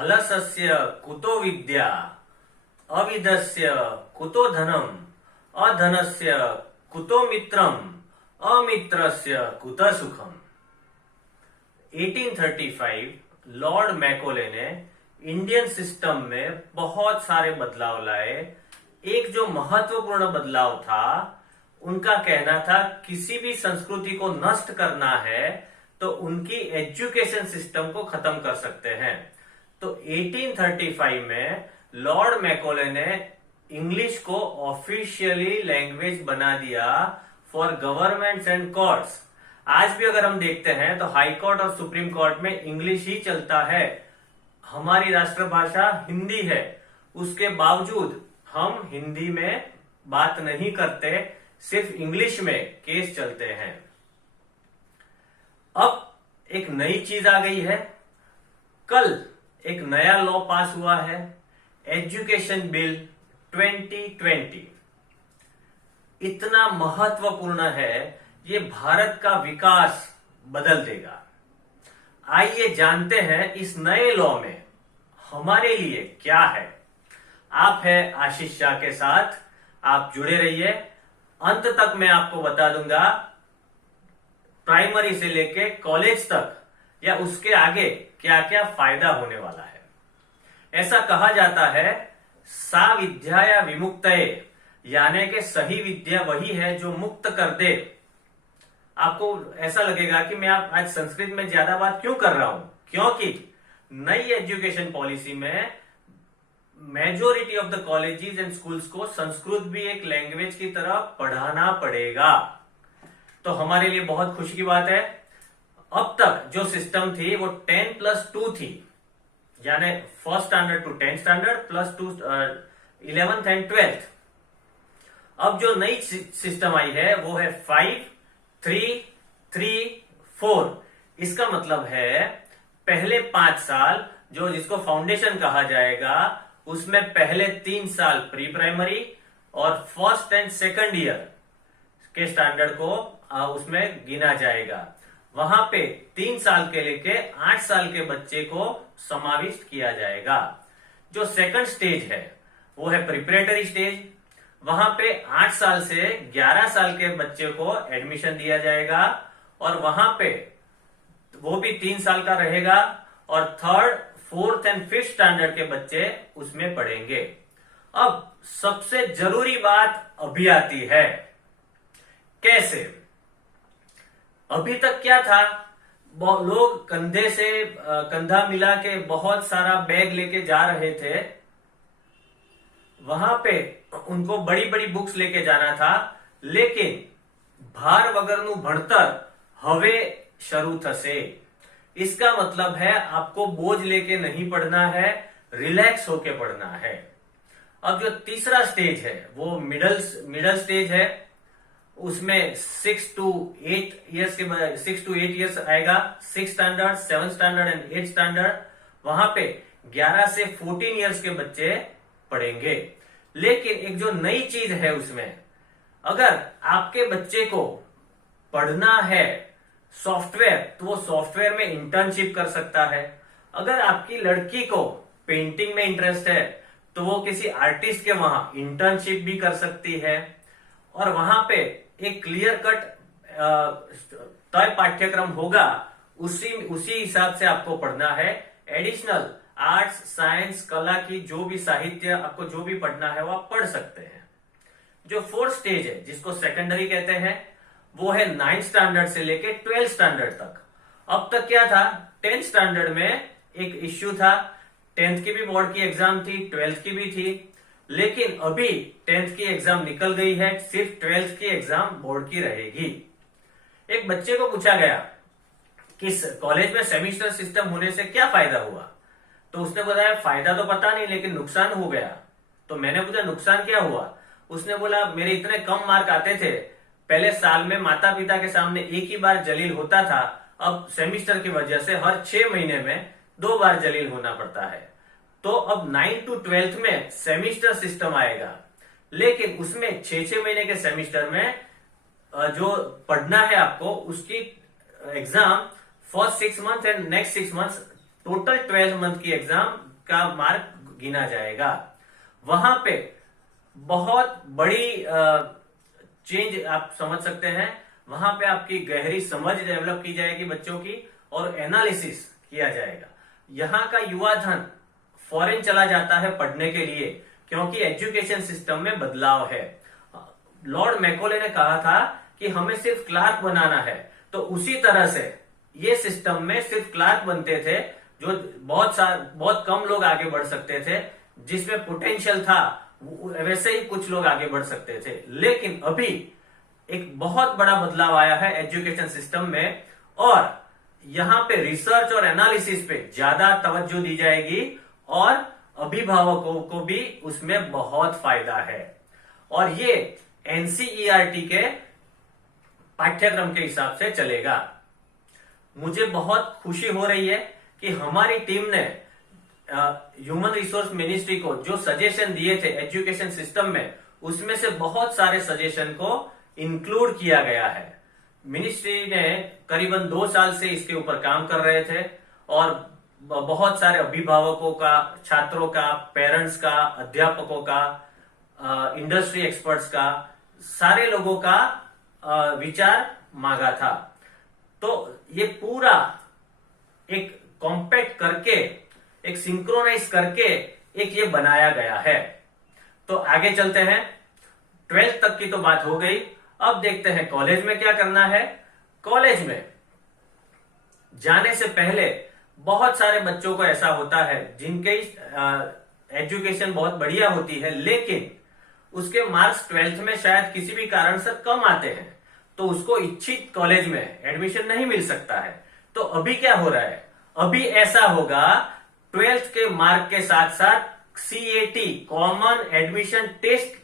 अलसस्य कुतो विद्या, अविदस्य कुतो धनम, अधनस्य कुतो मित्रम, अमित्रस्य कुत सुखम। 1835 लॉर्ड मैकोले ने इंडियन सिस्टम में बहुत सारे बदलाव लाए। एक जो महत्वपूर्ण बदलाव था, उनका कहना था किसी भी संस्कृति को नष्ट करना है तो उनकी एजुकेशन सिस्टम को खत्म कर सकते हैं। तो 1835 में लॉर्ड मैकोले ने इंग्लिश को ऑफिशियली लैंग्वेज बना दिया फॉर गवर्नमेंट्स एंड कोर्ट्स। आज भी अगर हम देखते हैं तो हाई कोर्ट और सुप्रीम कोर्ट में इंग्लिश ही चलता है। हमारी राष्ट्रभाषा हिंदी है, उसके बावजूद हम हिंदी में बात नहीं करते, सिर्फ इंग्लिश में केस चलते हैं। अब एक नई चीज आ गई है। कल एक नया लॉ पास हुआ है, एजुकेशन बिल 2020। इतना महत्वपूर्ण है, ये भारत का विकास बदल देगा। आइए जानते हैं इस नए लॉ में हमारे लिए क्या है। आप है आशीष शाह के साथ, आप जुड़े रहिए। अंत तक मैं आपको बता दूंगा प्राइमरी से लेके कॉलेज तक या उसके आगे क्या क्या फायदा होने वाला है। ऐसा कहा जाता है सा विद्या या विमुक्तये, यानी कि सही विद्या वही है जो मुक्त कर दे। आपको ऐसा लगेगा कि मैं आज संस्कृत में ज्यादा बात क्यों कर रहा हूं, क्योंकि नई एजुकेशन पॉलिसी में majority of the colleges and schools को संस्कृत भी एक लैंग्वेज की तरह पढ़ाना पड़ेगा। तो हमारे लिए बहुत खुशी की बात है। अब तक जो सिस्टम थी वो 10+2 थी, यानी first standard to 10th standard plus 2 11th and 12th। अब जो नई सिस्टम आई है वो है 5, 3, 3, 4। इसका मतलब है पहले 5 साल जिसको फाउंडेशन कहा जाएगा, उसमें पहले 3 साल प्री प्राइमरी और फर्स्ट एंड सेकंड ईयर के स्टैंडर्ड को उसमें गिना जाएगा। वहां पे 3 साल के लेके 8 साल के बच्चे को समाविष्ट किया जाएगा। जो सेकंड स्टेज है वो है प्रिपरेटरी स्टेज। वहां पे 8 साल से 11 साल के बच्चे को एडमिशन दिया जाएगा और वहां पे वो भी 3 साल का रहेगा और 3rd, 4th and 5th standard के बच्चे उसमें पढ़ेंगे। अब सबसे जरूरी बात अभी आती है, कैसे? अभी तक क्या था, लोग कंधे से कंधा मिला के बहुत सारा बैग लेके जा रहे थे। वहां पे उनको बड़ी बड़ी बुक्स लेके जाना था, लेकिन भार वगरनु भणतर हवे शरू थसे। इसका मतलब है आपको बोझ लेके नहीं पढ़ना है, रिलैक्स होके पढ़ना है। अब जो तीसरा स्टेज है वो मिडल स्टेज है। उसमें 6 to 8 इयर्स आएगा, 6th standard, 7th standard and 8th standard. वहां पे 11 से 14 इयर्स के बच्चे पढ़ेंगे। लेकिन एक जो नई चीज है उसमें, अगर आपके बच्चे को पढ़ना है सॉफ्टवेयर तो वो सॉफ्टवेयर में इंटर्नशिप कर सकता है। अगर आपकी लड़की को पेंटिंग में इंटरेस्ट है तो वो किसी आर्टिस्ट के वहां इंटर्नशिप भी कर सकती है। और वहां पे एक क्लियर कट तय पाठ्यक्रम होगा, उसी हिसाब से आपको पढ़ना है। एडिशनल आर्ट्स, साइंस, कला की जो भी साहित्य आपको जो भी पढ़ना है वो आप पढ़ सकते हैं। जो 4th स्टेज है जिसको सेकेंडरी कहते हैं, वो है 9th स्टैंडर्ड से लेके 12th स्टैंडर्ड तक। अब तक क्या था, 10th स्टैंडर्ड में एक इश्यू था, 10th की भी बोर्ड की एग्जाम थी, 12th की भी थी। लेकिन अभी 10th की एग्जाम निकल गई है, सिर्फ 12th की एग्जाम बोर्ड की रहेगी। एक बच्चे को पूछा गया कि कॉलेज में सेमिस्टर सिस्टम होने से क्या फायदा हुआ, तो उसने बताया फायदा तो पता नहीं लेकिन नुकसान हो गया। तो मैंने पूछा नुकसान क्या हुआ? उसने बोला मेरे इतने कम मार्क आते थे, पहले साल में माता पिता के सामने एक ही बार जलील होता था, अब सेमिस्टर की वजह से हर 6 महीने में 2 बार जलील होना पड़ता है। तो अब 9 to 12th में सेमिस्टर सिस्टम आएगा, लेकिन उसमें 6 महीने के सेमिस्टर में जो पढ़ना है आपको, उसकी exam first 6 months and next 6 months, total 12 month की एग्जाम का मार्क गिना जाएगा। वहां पे बहुत बड़ी चेंज आप समझ सकते हैं। वहां पे आपकी गहरी समझ डेवलप की जाएगी बच्चों की, और एनालिसिस किया जाएगा। यहाँ का युवा धन फॉरेन चला जाता है पढ़ने के लिए, क्योंकि एजुकेशन सिस्टम में बदलाव है। लॉर्ड मैकॉले ने कहा था कि हमें सिर्फ क्लार्क बनाना है, तो उसी तरह से ये सिस्टम में सिर्फ क्लार्क बनते थे, जो बहुत कम लोग आगे बढ़ सकते थे। जिसमें पोटेंशियल था वैसे ही कुछ लोग आगे बढ़ सकते थे। लेकिन अभी एक बहुत बड़ा बदलाव आया है एजुकेशन सिस्टम में, और यहां पे रिसर्च और एनालिसिस पे ज्यादा तवज्जो दी जाएगी, और अभिभावकों को भी उसमें बहुत फायदा है। और ये एनसीईआरटी के पाठ्यक्रम के हिसाब से चलेगा। मुझे बहुत खुशी हो रही है कि हमारी टीम ने ह्यूमन रिसोर्स मिनिस्ट्री को जो सजेशन दिए थे एजुकेशन सिस्टम में, उसमें से बहुत सारे सजेशन को इंक्लूड किया गया है। मिनिस्ट्री ने करीबन 2 साल से इसके ऊपर काम कर रहे थे, और बहुत सारे अभिभावकों का, छात्रों का, पेरेंट्स का, अध्यापकों का, इंडस्ट्री एक्सपर्ट्स का, सारे लोगों का विचार मांगा था। तो ये पूरा एक कॉम्पैक्ट करके, एक सिंक्रोनाइज करके एक ये बनाया गया है। तो आगे चलते हैं। 12th तक की तो बात हो गई। अब देखते हैं कॉलेज में क्या करना है। कॉलेज में जाने से पहले बहुत सारे बच्चों को ऐसा होता है जिनके एजुकेशन बहुत बढ़िया होती है, लेकिन उसके मार्क्स 12th में शायद किसी भी कारण से कम आते हैं, तो उसको इच्छित कॉलेज में एडमिशन नहीं मिल सकता है। तो अभी क्या हो रहा है, अभी ऐसा होगा 12th के मार्क के साथ साथ CAT कॉमन एडमिशन टेस्ट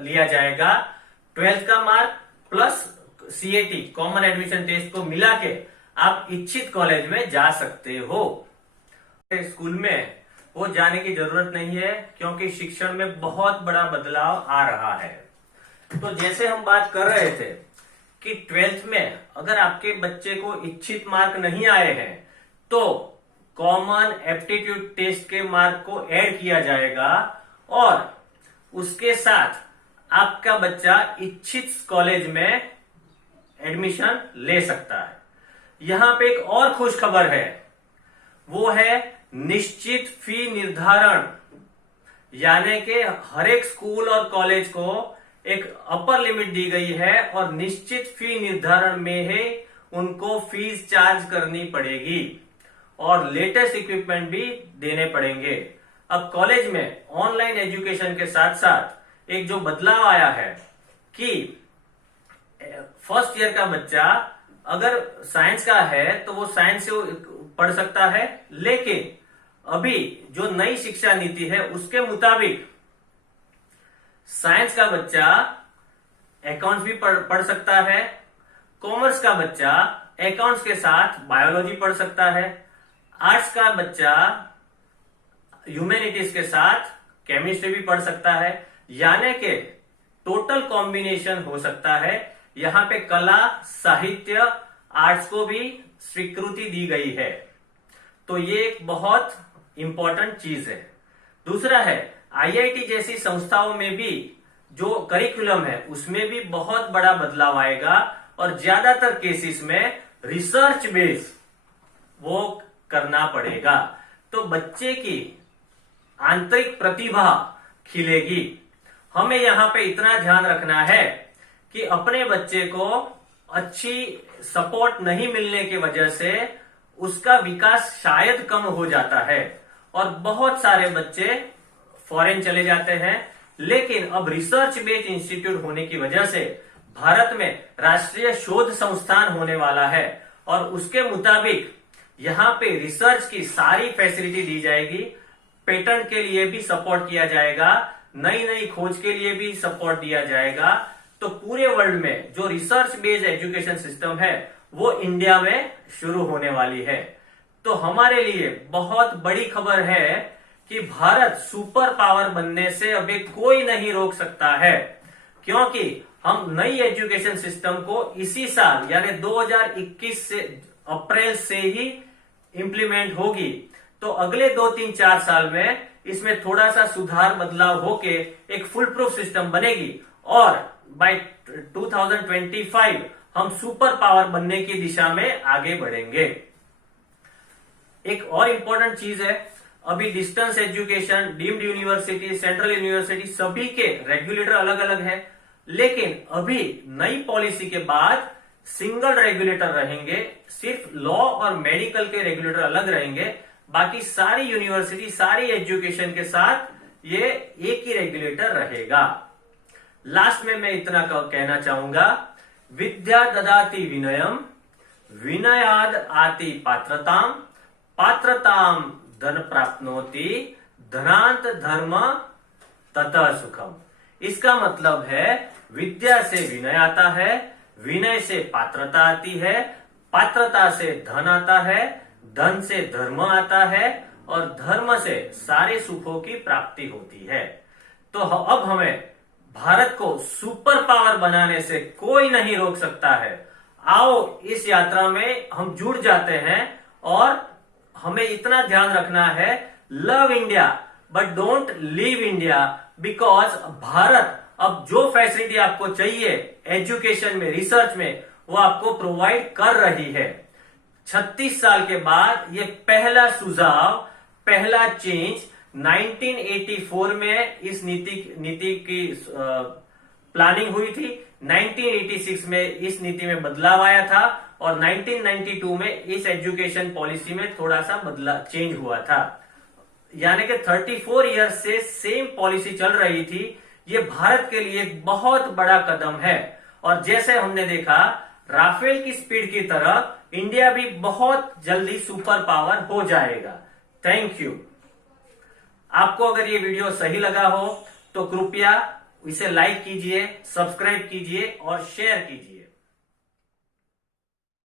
लिया जाएगा। 12th का mark plus CAT common admission test को मिला के आप इच्छित कॉलेज में जा सकते हो। स्कूल में वो जाने की जरूरत नहीं है, क्योंकि शिक्षण में बहुत बड़ा बदलाव आ रहा है। तो जैसे हम बात कर रहे थे कि 12th में अगर आपके बच्चे को इच्छित मार्क नहीं आए हैं, तो कॉमन एप्टीट्यूड टेस्ट के मार्क को ऐड किया जाएगा, और उसके साथ आपका बच्चा इच्छित कॉलेज में एडमिशन ले सकता है। यहां पे एक और खुश खबर है, वो है निश्चित फी निर्धारण। यानी कि हर एक स्कूल और कॉलेज को एक अपर लिमिट दी गई है, और निश्चित फी निर्धारण में ही उनको फीस चार्ज करनी पड़ेगी, और लेटेस्ट इक्विपमेंट भी देने पड़ेंगे। अब कॉलेज में ऑनलाइन एजुकेशन के साथ साथ एक जो बदलाव आया है कि फर्स्ट ईयर का बच्चा अगर साइंस का है तो वो साइंस से पढ़ सकता है, लेकिन अभी जो नई शिक्षा नीति है उसके मुताबिक साइंस का बच्चा अकाउंट्स भी पढ़ सकता है, कॉमर्स का बच्चा अकाउंट्स के साथ बायोलॉजी पढ़ सकता है, आर्ट्स का बच्चा ह्यूमैनिटीज के साथ केमिस्ट्री भी पढ़ सकता है। यानी कि टोटल कॉम्बिनेशन हो सकता है। यहाँ पे कला, साहित्य, आर्ट्स को भी स्वीकृति दी गई है। तो ये एक बहुत इंपॉर्टेंट चीज है। दूसरा है IIT जैसी संस्थाओं में भी जो करिकुलम है उसमें भी बहुत बड़ा बदलाव आएगा, और ज्यादातर केसेस में रिसर्च बेस वो करना पड़ेगा। तो बच्चे की आंतरिक प्रतिभा खिलेगी। हमें यहाँ पे इतना ध्यान रखना है कि अपने बच्चे को अच्छी सपोर्ट नहीं मिलने की वजह से उसका विकास शायद कम हो जाता है, और बहुत सारे बच्चे फॉरेन चले जाते हैं। लेकिन अब रिसर्च बेस्ड इंस्टीट्यूट होने की वजह से भारत में राष्ट्रीय शोध संस्थान होने वाला है, और उसके मुताबिक यहाँ पे रिसर्च की सारी फैसिलिटी दी जाएगी। पेटेंट के लिए भी सपोर्ट किया जाएगा, नई नई खोज के लिए भी सपोर्ट दिया जाएगा। तो पूरे वर्ल्ड में जो रिसर्च बेस्ड एजुकेशन सिस्टम है वो इंडिया में शुरू होने वाली है। तो हमारे लिए बहुत बड़ी खबर है कि भारत सुपर पावर बनने से अभी कोई नहीं रोक सकता है, क्योंकि हम नई एजुकेशन सिस्टम को इसी साल यानी 2021 से अप्रैल से ही इंप्लीमेंट होगी। तो अगले 2-3-4 साल में इसमें थोड़ा सा सुधार बदलाव होके एक फुल प्रूफ सिस्टम बनेगी और बाय 2025 हम सुपर पावर बनने की दिशा में आगे बढ़ेंगे। एक और इंपॉर्टेंट चीज है, अभी distance education, deemed university, central university सभी के रेगुलेटर अलग अलग है, लेकिन अभी नई पॉलिसी के बाद सिंगल रेगुलेटर रहेंगे। सिर्फ लॉ और मेडिकल के रेगुलेटर अलग रहेंगे, बाकी सारी यूनिवर्सिटी, सारी एजुकेशन के साथ ये एक ही रेगुलेटर रहेगा। लास्ट में मैं इतना कहना चाहूंगा, विद्या ददाति विनयम, विनयाद आति पात्रताम, पात्रताम धन प्राप्नोति, धनांत धर्म ततः सुखम। इसका मतलब है विद्या से विनय आता है, विनय से पात्रता आती है, पात्रता से धन आता है, धन से धर्म आता है और धर्म से सारे सुखों की प्राप्ति होती है। तो अब हमें भारत को सुपर पावर बनाने से कोई नहीं रोक सकता है। आओ इस यात्रा में हम जुड़ जाते हैं और हमें इतना ध्यान रखना है, love India but don't leave India, because Bharat अब जो फैसिलिटी आपको चाहिए एजुकेशन में, रिसर्च में, वो आपको प्रोवाइड कर रही है। 36 साल के बाद ये पहला सुझाव, पहला चेंज 1984 में इस नीति की प्लानिंग हुई थी। 1986 में इस नीति में बदलाव आया था और 1992 में इस एजुकेशन पॉलिसी में थोड़ा सा बदलाव चेंज हुआ था। यानी कि 34 ईयर्स से सेम पॉलिसी चल रही थी। ये भारत के लिए एक बहुत बड़ा कदम है और जैसे हमने देखा राफेल की स्पीड की तरह इंडिया भी बहुत जल्दी सुपर पावर हो जाएगा। Thank you. आपको अगर ये वीडियो सही लगा हो तो कृपया इसे लाइक कीजिए, सब्सक्राइब कीजिए और शेयर कीजिए।